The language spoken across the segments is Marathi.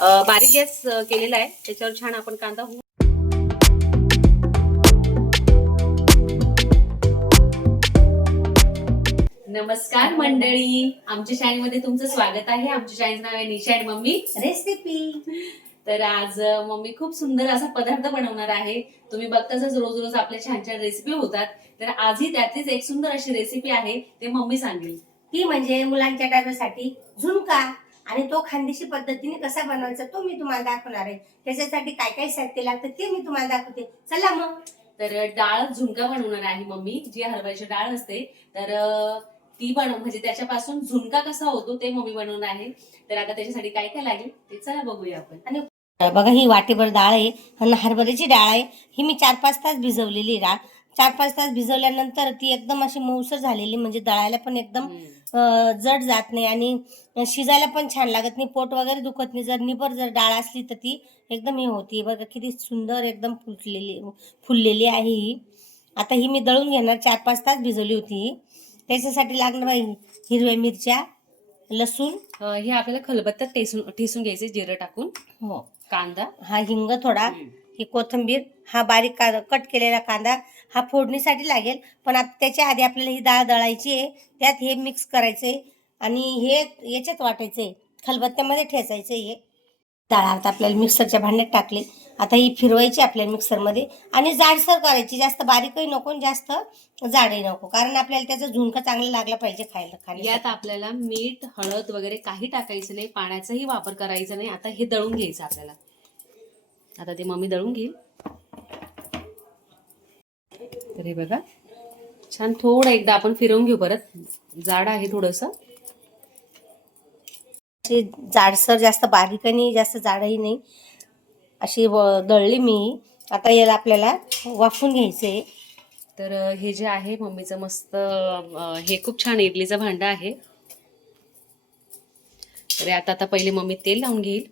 बारीक गॅस केलेला आहे. त्याच्यावर छान आपण कांदा होऊ नमस्कार मंडळी. आमच्या शाळेमध्ये तुमचं स्वागत आहे. आमच्या शाळेचं नाव आहे निशा आणि मम्मी. रेसिपी तर आज मम्मी खूप सुंदर असा पदार्थ बनवणार आहे. तुम्ही बघताच रोज रोज आपल्या छान छान रेसिपी होतात. तर आजही त्यातलीच एक सुंदर अशी रेसिपी आहे ते मम्मी सांगेल. ती म्हणजे मुलांच्या डब्यासाठी झुणका. आणि तो खानदेशी पद्धतीने कसा बनवायचा तो मी तुम्हाला दाखवणार आहे. त्याच्यासाठी काय काय साहित्य लागतं ते मी तुम्हाला दाखवते. चला मग. तर डाळ झुणका बनवणार आहे मम्मी जी हरभऱ्याची डाळ असते. तर ती बनव म्हणजे त्याच्यापासून झुणका कसा होतो ते मम्मी बनवणार आहे. तर आता त्याच्यासाठी काय काय लागेल ते चला बघूया आपण. बघा ही वाटीभर डाळ आहे आणि हरभऱ्याची डाळ आहे. ही मी चार पाच तास भिजवलेली डाळ चार पाच तास भिजवल्यानंतर ती एकदम अशी मऊसर झालेली म्हणजे दळायला पण एकदम जड जात नाही आणि शिजायला पण छान लागत नाही पोट वगैरे दुखत नाही. जर निबर जर डाळ असली तर ती एकदम हे होती. बघा किती सुंदर एकदम फुटलेली फुललेली आहे ही. आता ही मी दळून घेणार. चार पाच तास भिजवली होती त्याच्यासाठी लागणार बाई हिरव्या मिरच्या लसूण. हे आपल्याला खलबत्त्यात टेसून ठेसून घ्यायचे जिरं टाकून. हो. कांदा. हा हिंग थोडा. ही कोथिंबीर हा बारीक का कट केलेला कांदा हा फोडणीसाठी लागेल. पण आता त्याच्या आधी आपल्याला ही डाळ दळायची आहे. त्यात हे मिक्स करायचंय आणि हे याच्यात वाटायचंय. खलबत्त्यामध्ये ठेचायचं हे. डाळ आता आपल्याला मिक्सरच्या भांड्यात टाकले. आता ही फिरवायची आपल्याला मिक्सरमध्ये. आणि जाडसर करायची. जास्त बारीकही नको आणि जास्त जाडही नको. कारण आपल्याला त्याचा झुणका चांगला लागला पाहिजे खायला खायला यात आपल्याला मीठ हळद वगैरे काही टाकायचं नाही. पाण्याचाही वापर करायचा नाही. आता हे दळून घ्यायचं आपल्याला. आता ते मम्मी दळून घेईल. तर हे बघा. छान थोडं एकदा आपण फिरवून घेऊ परत. जाड आहे थोडस. अशी जाडसर जास्त बारीकही नाही जास्त जाडही नाही. अशी व- दळली मी. आता याला आपल्याला वाफून घ्यायचंय तर हे जे आहे मम्मीचं मस्त हे खूप छान इडलीचं भांडं आहे. तर आता आता पहिले मम्मी तेल लावून घेईल.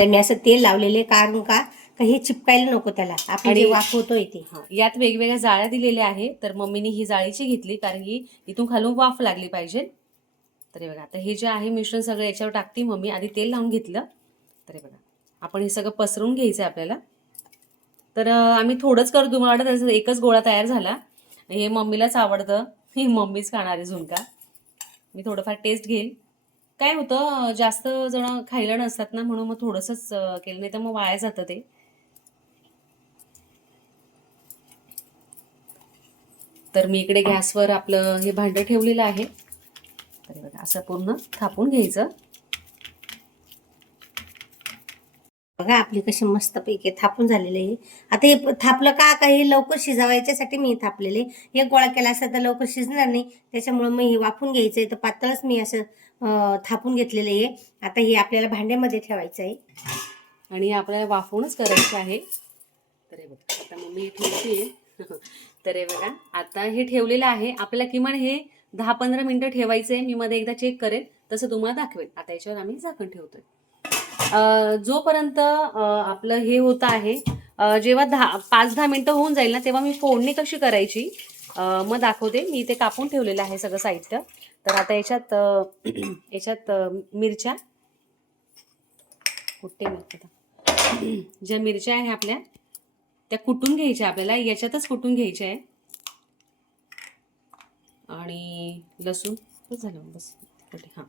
मी असं तेल लावलेले कारण का? का हे चिपकायला नको त्याला. आपण जे आणि- वाफवतोय ते. हा, यात वेगवेगळ्या जाळ्या दिलेल्या आहे. तर मम्मीने ही जाळीची घेतली कारण की इथून खालून वाफ लागली पाहिजे. तर हे बघा आता हे जे आहे मिश्रण सगळं याच्यावर टाकते मम्मी. आधी तेल लावून घेतलं. तर हे बघा आपण हे सगळं पसरवून घ्यायचं आहे आपल्याला. तर आम्ही थोडंच करतो. मला वाटतं त्याचा एकच गोळा तयार झाला. हे मम्मीलाच आवडतं. ही मम्मीच खाणार आहे झुणका. मी थोडंफार टेस्ट घेईल. काय होतं जास्त जण खायला नसतात ना म्हणून मग थोडंसंच केलं. नाही तर मग वाया जातं ते. तर मी इकडे गॅसवर आपलं हे भांडं ठेवलेलं आहे. तर बघा असं पूर्ण थापून घ्यायचं. बघा आपली कशी मस्तपैकी थापून झालेले आहे. आता हे थापलं का का हे लवकर शिजवायच्यासाठी मी थापलेले एक गोळा केला असं तर लवकर शिजणार नाही. त्याच्यामुळे मी हे वाफून घ्यायचं आहे तर पातळच मी असं थापून घेतलेलं आहे. आता हे आपल्याला भांड्यामध्ये ठेवायचं आहे आणि आपल्याला वाफवूनच करायचं आहे. तर हे बघा आता मम्मी ठेवते. तर हे बघा आता हे ठेवलेलं आहे. आपल्याला किमान हे दहा पंधरा मिनिटं ठेवायचं आहे मी मध्ये एकदा चेक करेन. तसं तुम्हाला दाखवेल आता याच्यावर आम्ही झाकण ठेवतोय. जोपर्यंत आपलं हे होतं आहे जेव्हा दहा पाच दहा मिनटं होऊन जाईल ना तेव्हा मी फोडणी कशी करायची? मग दाखवते. मी ते कापून ठेवलेलं आहे सगळं साहित्य. तर आता याच्यात याच्यात मिरच्या. कुठे ज्या मिरच्या आहे आपल्या त्या कुटून घ्यायच्या आपल्याला. याच्यातच कुटून घ्यायच्या आहे. आणि लसूण. झालं बस. कुठे? हां.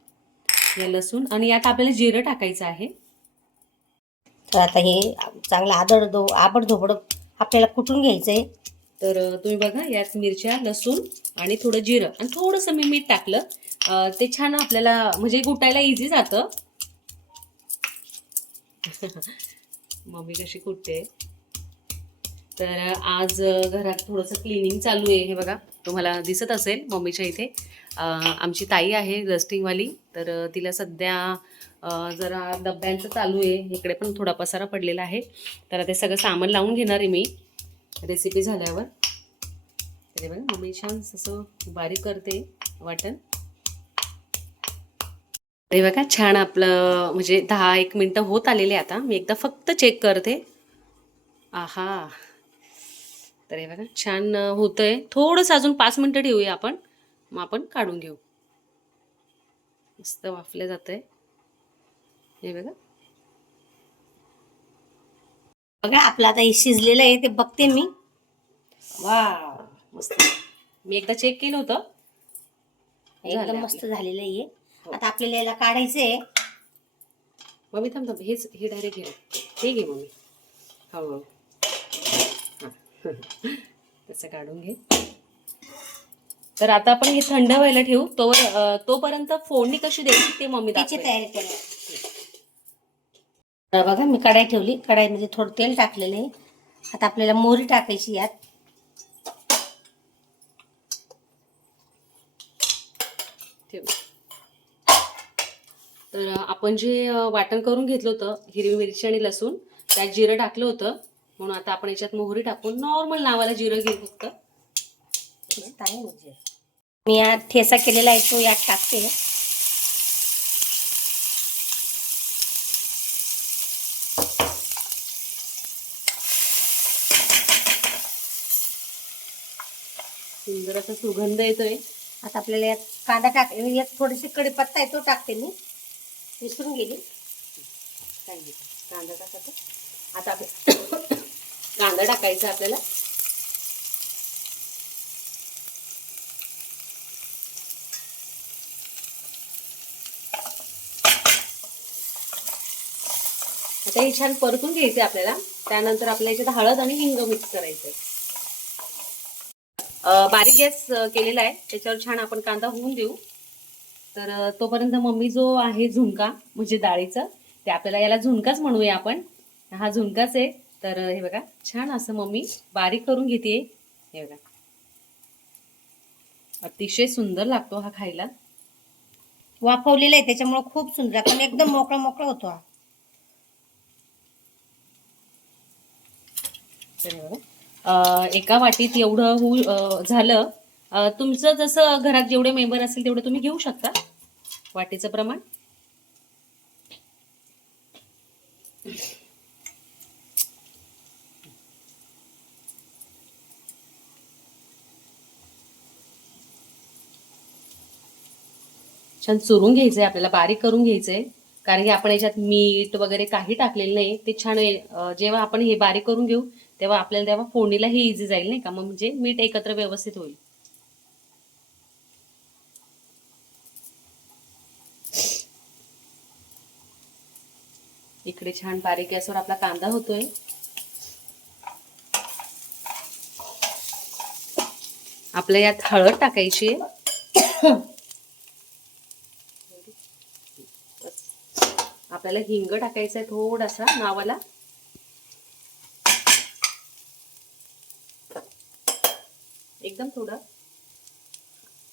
या लसूण. आणि यात आपल्याला जिरं टाकायचं आहे. तर आता हे चांगलं आदड दो आबड धोबड आपल्याला कुटून आहे तर तुम्ही बघा यात मिरच्या लसूण आणि थोडं जिरं आणि थोडंसं मी मीठ टाकलं. ते छान आपल्याला म्हणजे कुटायला इझी जातं. मम्मी कशी कुटते तर आज घरात थोडंसं क्लिनिंग चालू आहे. हे बघा तुम्हाला दिसत असेल मम्मीच्या इथे. आमची ताई आहे डस्टिंगवाली तर तिला सध्या जरा डब्यांचं चालू आहे. इकडे पण थोडा पसारा पडलेला आहे. तर ते सगळं सामान लावून घेणार आहे मी. रेसिपी झाल्यावर. तरी बघा मम्मी छान असं बारीक करते वाटण. अरे बघा छान आपलं म्हणजे दहा एक मिनटं होत आलेले आता. मी एकदा फक्त चेक करते. आहा. तर हे बघा छान होतं होतंय. थोडंसं अजून पाच मिनटं ठेवूया आपण. मग आपण काढून घेऊ. मस्त वाफलं जातंय. हे बघा. बघा आपलं आता हे शिजलेलं आहे ते बघते मी. वा मस्त. मी एकदा चेक केलं होतं. एकदम. मस्त झालेलं आहे हे. आता आपल्याला याला काढायचं आहे मम्मी थांब थांब. हेच हे डायरेक्ट घे. हे घे मम्मी. हो. तसं काढून घे. तर आता आपण हे थंड व्हायला ठेवू. तोवर तोपर्यंत फोडणी कशी द्यायची ते मम्मी त्याची. तयारी केली तर बघा मी कढाई ठेवली. कढाईमध्ये थोडं तेल टाकलेलं आहे. आता आपल्याला मोहरी टाकायची यात. ठेव. तर आपण जे वाटण करून घेतलं होतं हिरवी मिरची आणि लसूण त्यात जिरं टाकलं होतं. म्हणून आता आपण याच्यात मोहरी टाकून नॉर्मल नावाला जिरं घेऊ फक्त. मी यात ठेसा केलेला आहे तो यात टाकते. सुंदर असा सुगंध येतोय. आता आपल्याला यात कांदा टाक यात थोडीशी कडीपत्ता आहे तो टाकते मी. विसरून गेली. कांदा टाकायचा आता. आपल्या कांदा टाकायचा आपल्याला. आता हे छान परतून घ्यायचे आपल्याला. त्यानंतर आपल्या याच्यात हळद आणि हिंग मिक्स करायचं आहे बारीक गॅस केलेला आहे. त्याच्यावर छान आपण कांदा होऊन देऊ. तर तोपर्यंत मम्मी जो आहे झुणका म्हणजे डाळीचा ते आपल्याला याला झुणकाच म्हणूया आपण. हा झुणकाच आहे. तर हे बघा छान असं मम्मी बारीक करून घेते हे बघा. अतिशय सुंदर लागतो हा खायला. वाफवलेला आहे त्याच्यामुळे खूप सुंदर पण एकदम मोकळा मोकळा होतो हा. तर बघा. एका वाटीत एवढं होऊ झालं तुमचं जसं घरात जेवढे मेंबर असेल तेवढं तुम्ही घेऊ शकता वाटीचं प्रमाण? छान चुरून घ्यायचंय आपल्याला बारीक करून घ्यायचंय. कारण की आपण याच्यात मीठ वगैरे काही टाकलेलं नाही. ते छान जेव्हा आपण हे बारीक करून घेऊ तेव्हा आपल्याला तेव्हा फोडणीला हे इझी जाईल नाही का? मग म्हणजे मीठ एकत्र व्यवस्थित होईल. इकडे छान बारीक गॅसवर आपला कांदा होतोय. आपल्या यात हळद टाकायची आहे. आपल्याला हिंग टाकायचा आहे थोडासा नावाला. एकदम थोडं.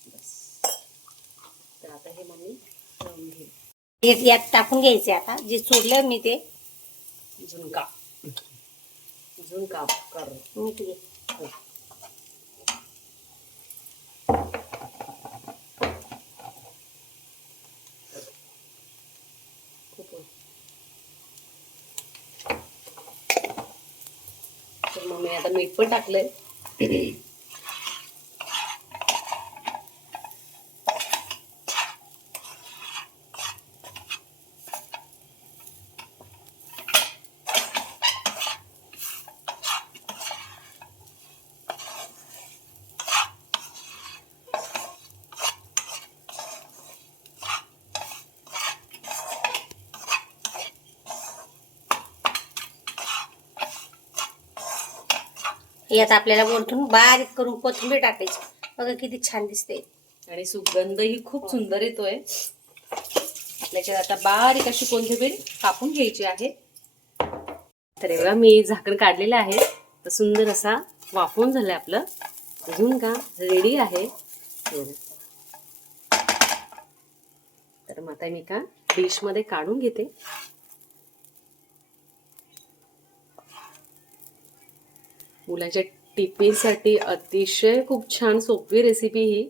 बस. तर आता हे मम्मी तळून घेईल. हे यात टाकून घ्यायचे आता. जे चुरलं मी ते. झुणका. झुणका कर मीठ घे. तर मग मी आता मीठ पण टाकलंय. यात आपल्याला वरतून बारीक करून कोथिंबीर टाकायची. बघा किती छान दिसते. आणि सुगंधही खूप सुंदर येतोय. आपल्याच्यात आता बारीक अशी कोथिंबीर कापून घ्यायची आहे. तर एवढा मी झाकण काढलेलं आहे. तर सुंदर असा वाफवून झालाय आपलं. अजून का रेडी आहे. तर मग आता मी का डिशमध्ये काढून घेते. मुलाच्या टिफिनसाठी अतिशय खूप छान सोपी रेसिपी ही.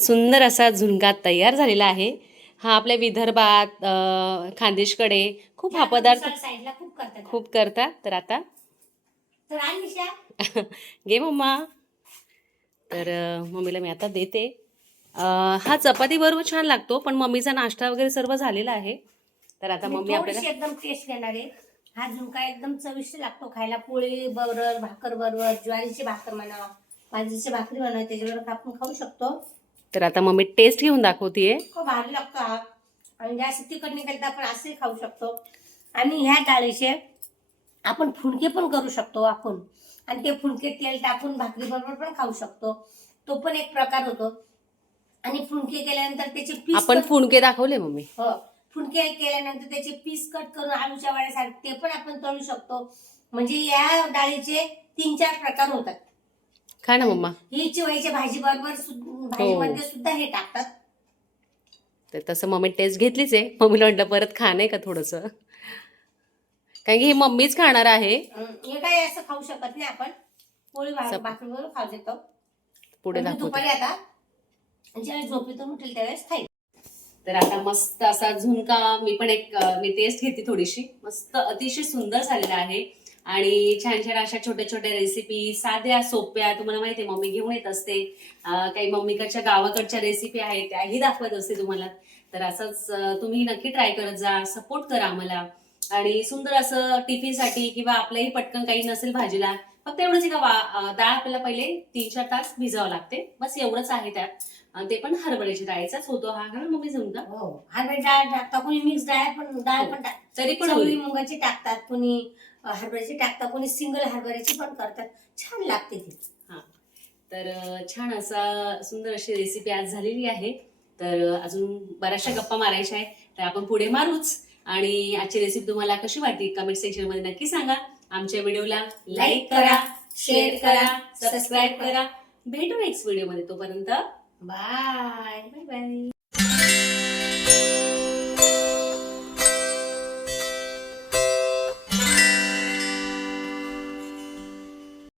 सुंदर असा झुणका तयार झालेला आहे. हा आपल्या विदर्भात खानदेशकडे खूप हा पदार्थ खूप करतात. खूप करतात. तर आता घे मम्मा. तर मम्मीला मी आता देते. हा चपाती बरोबर छान लागतो पण मम्मीचा नाश्ता वगैरे सर्व झालेला आहे. तर आता मम्मी आपल्याला एकदम टेस्ट घेणार आहे. हा झुणका एकदम चविष्ट लागतो खायला. पोळी बरोबर भाकर बरोबर ज्वारीची भाकर म्हणा बाजरीची भाकरी म्हणा त्याच्याबरोबर आपण खाऊ शकतो. तर आता मम्मी टेस्ट घेऊन दाखवतीये. खूप भारी लागतो हा. आणि जास्त तिखट निघाल तर आपण असेही खाऊ शकतो. आणि ह्या डाळीचे आपण फुणके पण करू शकतो आपण. आणि ते फुणके तेल टाकून भाकरी बरोबर पण खाऊ शकतो. तो पण एक प्रकार होतो. आणि फुणके केल्यानंतर त्याचे पीस आपण फुणके दाखवले मम्मी. हो. फुणके केल्यानंतर त्याचे पीस कट करून आलूच्या वाड्यासारखे ते पण आपण तळू शकतो. म्हणजे या डाळीचे तीन चार प्रकार होतात. खा ना मम्मा. ही चिवळीच्या भाजी बरोबर भाजीमध्ये सुद्धा हे टाकतात. तर तसं मम्मी टेस्ट घेतलीच आहे. मम्मीला म्हटलं परत खा नाही का थोडंसं? कारण की हे मम्मीच खाणार आहे. हे काय असं खाऊ शकत नाही आपण. पोळी चप- भाकरी बरोबर खाऊ देतो. पुढे दाखवते. दुपारी आता ज्यावेळेस झोपेतून उठेल त्यावेळेस खाईल. तर आता मस्त असा झुणका मी पण एक अं, मी टेस्ट घेते थोडीशी. मस्त अतिशय सुंदर झालेला आहे. आणि छान छान अशा छोट्या छोट्या रेसिपी साध्या सोप्या तुम्हाला माहिती आहे मम्मी घेऊन येत असते. अं, काही मम्मीकडच्या गावाकडच्या रेसिपी आहेत त्याही दाखवत असते तुम्हाला. तर असंच अं, तुम्ही नक्की ट्राय करत जा सपोर्ट करा आम्हाला. आणि सुंदर असं टिफिनसाठी किंवा आपल्याही पटकन काही नसेल भाजीला फक्त एवढंच का डाळ आपल्याला पहिले तीन चार तास भिजावं लागते. बस एवढंच आहे त्यात. आणि ते पण हरभऱ्याच्या डाळीचाच होतो हा का मम्मी झुणका हो हरभरा डाळ टाकता कोणी मिक्स डाळ पण डाळ पण टाकतात तरी पण चवळी मुगाची टाकतात कोणी हरभऱ्याची टाकतात कोणी सिंगल हरभऱ्याची पण करतात. छान लागते ती. तर अं, छान असा सुंदर अशी रेसिपी आज झालेली आहे. तर अजून बऱ्याचशा गप्पा मारायच्या आहे तर आपण पुढे मारूच. आणि आजची रेसिपी तुम्हाला कशी वाटली कमेंट सेक्शनमध्ये नक्की सांगा. आमच्या व्हिडिओला लाईक करा शेअर करा सबस्क्राईब करा. भेटू नेक्स्ट व्हिडिओमध्ये. तोपर्यंत बाय बाय बाय